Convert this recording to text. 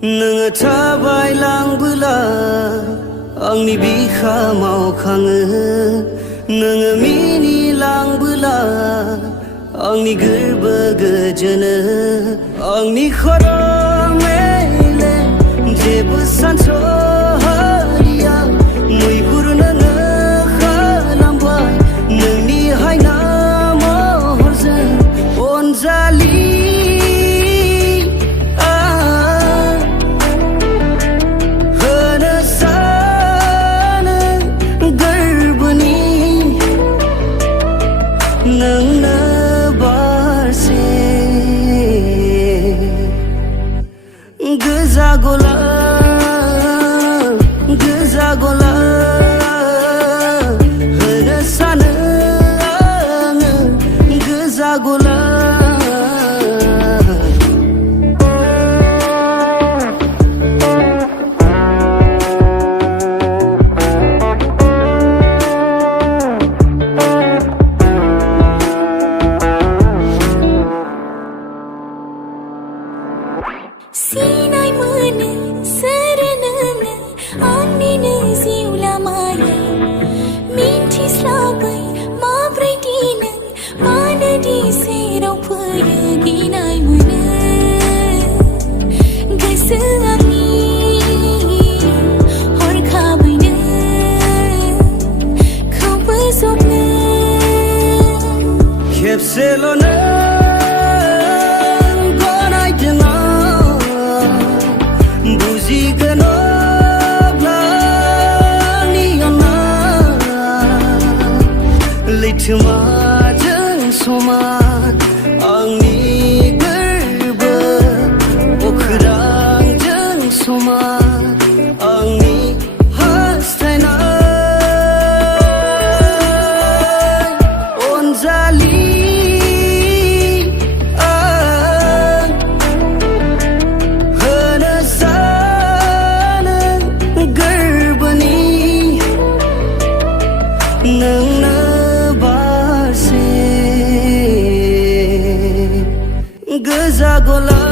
नोङो थाबायलांबोला आंनि बिखायाव खाङो नोङो मिनिलांबोला आंनि गोरबो गोजोनो आंनि खर' मेलेम जेबो सानस'हाया मैहुर नोङो खालामबाय नोंनि हायना महरजों अनजालि नोंनो बारसे गोजा गलाब होनो सानो आङो गोजा गलाब Sinai mana serenana anina ziula maya minti slagai mabrai dinan mana di serau pergi nai mana gesangi hor khabina kau besokna खेबसेल'नो बुजिगोन अब्लानि अननाय लैथोमाजों समान आंनि गोरबो अख्रांजों समान आंनि हास्थायनाय अनजालि नोंनो बारसे गोजा गलाब